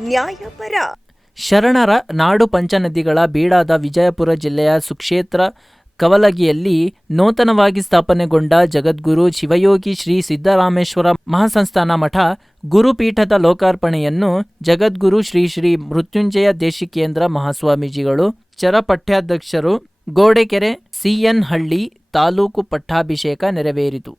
ನ್ಯಾಯಪರ. ಶರಣರ ನಾಡು ಪಂಚನದಿಗಳ ಬೀಡಾದ ವಿಜಯಪುರ ಜಿಲ್ಲೆಯ ಸುಕ್ಷೇತ್ರ ಕವಲಗಿಯಲ್ಲಿ ನೂತನವಾಗಿ ಸ್ಥಾಪನೆಗೊಂಡ ಜಗದ್ಗುರು ಶಿವಯೋಗಿ ಶ್ರೀ ಸಿದ್ದರಾಮೇಶ್ವರ ಮಹಾಸಂಸ್ಥಾನ ಮಠ ಗುರುಪೀಠದ ಲೋಕಾರ್ಪಣೆಯನ್ನು ಜಗದ್ಗುರು ಶ್ರೀ ಶ್ರೀ ಮೃತ್ಯುಂಜಯ ದೇಶಿಕೇಂದ್ರ ಮಹಾಸ್ವಾಮೀಜಿಗಳು ಚರಪಠ್ಯಾಧ್ಯಕ್ಷರು ಗೋಡೆಕೆರೆ ಸಿಎನ್ ಹಳ್ಳಿ ತಾಲೂಕು ಪಟ್ಟಾಭಿಷೇಕ ನೆರವೇರಿತು.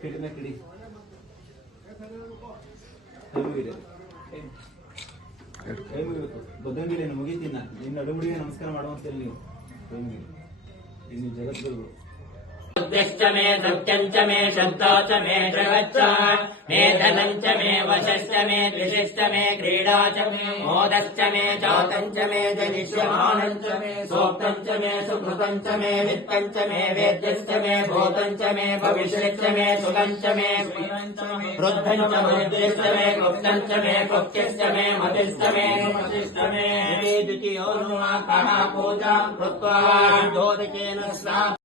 ಕಿಡಿಮೆ ಕಿಡಿ. ಬದ್ದಂಗಿಲ್ಲ ಮುಗಿತೀನ ನಿನ್ನ ಅಡುಗುಡಿಗೆ ನಮಸ್ಕಾರ ಮಾಡುವಂತೇಳಿ ನೀವು. ಕೈ ಮುಗಿರಿ ಇನ್ನು ಜಗದ್ಗುರು बुद्धिश्च मे सत्यम् च मे शब्दो च मे जगच्च मे धनम् च मे वशश्च मे द्विषश्च मे क्रीडा च मे मोदश्च मे जातम् च मे जनिष्यमानम् च मे सोक्तम् च मे सुकृतम् च मे वित्तम् च मे वेद्यश्च मे भूतम् च मे भविष्यच्च मे सुखम् च मे वृद्धम् च वृद्धिश्च मे गुप्तम् च मे गुप्त्यश्च मे मतिश्च मे मतिश्च मे द्वितीयो पूजाम् कृत्वा दोदकेन स्नात्